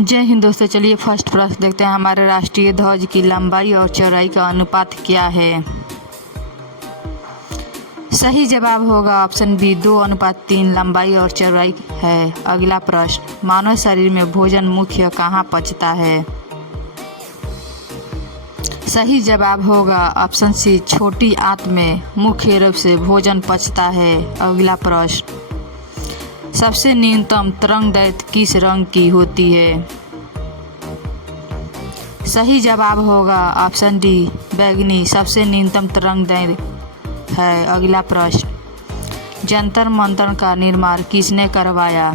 जय हिंद दोस्तों, चलिए फर्स्ट प्रश्न देखते हैं। हमारे राष्ट्रीय ध्वज की लंबाई और चौड़ाई का अनुपात क्या है? सही जवाब होगा ऑप्शन बी 2:3 लंबाई और चौड़ाई है। अगला प्रश्न, मानव शरीर में भोजन मुख्य कहाँ पचता है? सही जवाब होगा ऑप्शन सी छोटी आंत में मुख्य रूप से भोजन पचता है। अगला प्रश्न, सबसे न्यूनतम तरंगदैर्घ्य किस रंग की होती है? सही जवाब होगा ऑप्शन डी बैंगनी सबसे न्यूनतम तरंगदैर्घ्य है। अगला प्रश्न, जंतर मंतर का निर्माण किसने करवाया?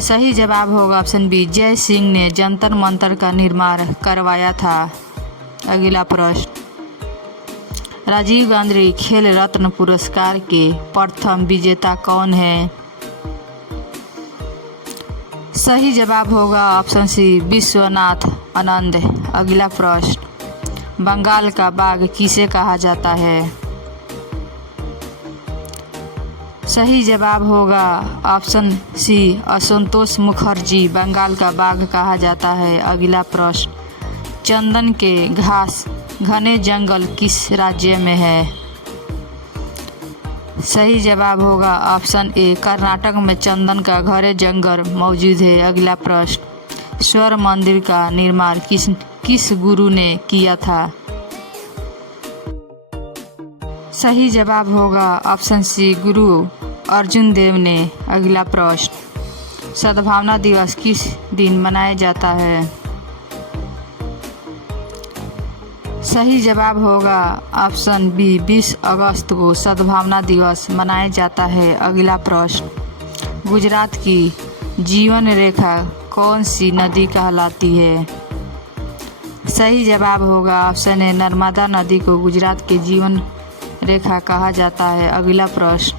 सही जवाब होगा ऑप्शन बी जय सिंह ने जंतर मंतर का निर्माण करवाया था। अगला प्रश्न, राजीव गांधी खेल रत्न पुरस्कार के प्रथम विजेता कौन है? सही जवाब होगा ऑप्शन सी विश्वनाथ आनंद। अगला प्रश्न, बंगाल का बाघ किसे कहा जाता है? सही जवाब होगा ऑप्शन सी असंतोष मुखर्जी बंगाल का बाघ कहा जाता है। अगला प्रश्न, चंदन के घास घने जंगल किस राज्य में है? सही जवाब होगा ऑप्शन ए कर्नाटक में चंदन का घने जंगल मौजूद है। अगला प्रश्न, स्वर्ण मंदिर का निर्माण किस गुरु ने किया था? सही जवाब होगा ऑप्शन सी गुरु अर्जुन देव ने। अगला प्रश्न, सद्भावना दिवस किस दिन मनाया जाता है? सही जवाब होगा ऑप्शन बी 20 अगस्त को सद्भावना दिवस मनाया जाता है। अगला प्रश्न, गुजरात की जीवन रेखा कौन सी नदी कहलाती है? सही जवाब होगा ऑप्शन ए नर्मदा नदी को गुजरात के जीवन रेखा कहा जाता है। अगला प्रश्न,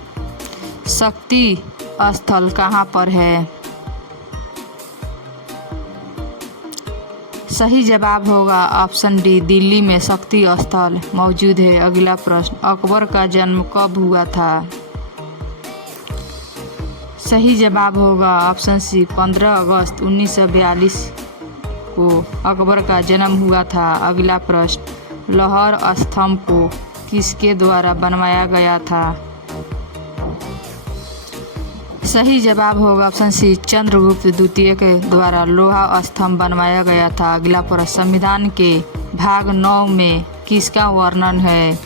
शक्ति स्थल कहाँ पर है? सही जवाब होगा ऑप्शन डी दिल्ली में शक्ति स्थल मौजूद है। अगला प्रश्न, अकबर का जन्म कब हुआ था? सही जवाब होगा ऑप्शन सी 15 अगस्त 1942 को अकबर का जन्म हुआ था। अगला प्रश्न, लाहौर स्तंभ को किसके द्वारा बनवाया गया था? सही जवाब होगा ऑप्शन सी चंद्रगुप्त द्वितीय के द्वारा लोहा स्तंभ बनवाया गया था। अगला प्रश्न, संविधान के भाग 9 में किसका वर्णन है?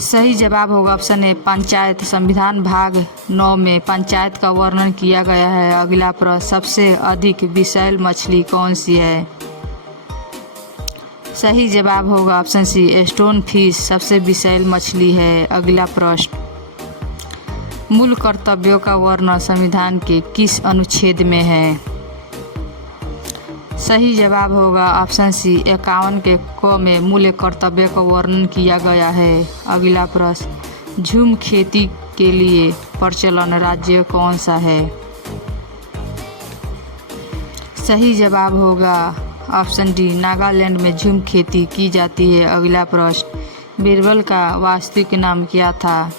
सही जवाब होगा ऑप्शन ए पंचायत। संविधान भाग 9 में पंचायत का वर्णन किया गया है। अगला प्रश्न, सबसे अधिक विषैल मछली कौन सी है? सही जवाब होगा ऑप्शन सी स्टोन फिश सबसे विषैल मछली है। अगला प्रश्न, मूल कर्तव्यों का वर्णन संविधान के किस अनुच्छेद में है? सही जवाब होगा ऑप्शन सी 51 के क में मूल कर्तव्य का वर्णन किया गया है। अगला प्रश्न, झूम खेती के लिए प्रचलन राज्य कौन सा है? सही जवाब होगा ऑप्शन डी नागालैंड में झूम खेती की जाती है। अगला प्रश्न, बीरबल का वास्तविक नाम क्या था?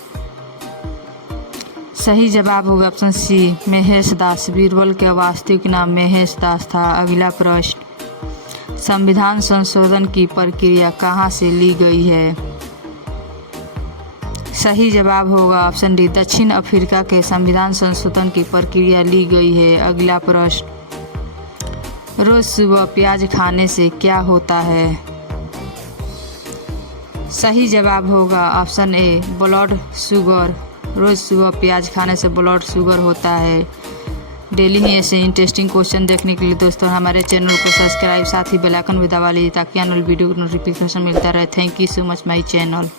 सही जवाब होगा ऑप्शन सी महेश दास। बीरबल का वास्तविक नाम महेश दास था। अगला प्रश्न, संविधान संशोधन की प्रक्रिया कहाँ से ली गई है? सही जवाब होगा ऑप्शन डी दक्षिण अफ्रीका के संविधान संशोधन की प्रक्रिया ली गई है। अगला प्रश्न, रोज सुबह प्याज खाने से क्या होता है? सही जवाब होगा ऑप्शन ए ब्लड शुगर। रोज सुबह प्याज खाने से ब्लड शुगर होता है। डेली ही ऐसे इंटरेस्टिंग क्वेश्चन देखने के लिए दोस्तों हमारे चैनल को सब्सक्राइब साथ ही बेल आइकन भी दबा लीजिए ताकि आने वाली वीडियो को नोटिफिकेशन मिलता रहे। Thank you so much my channel.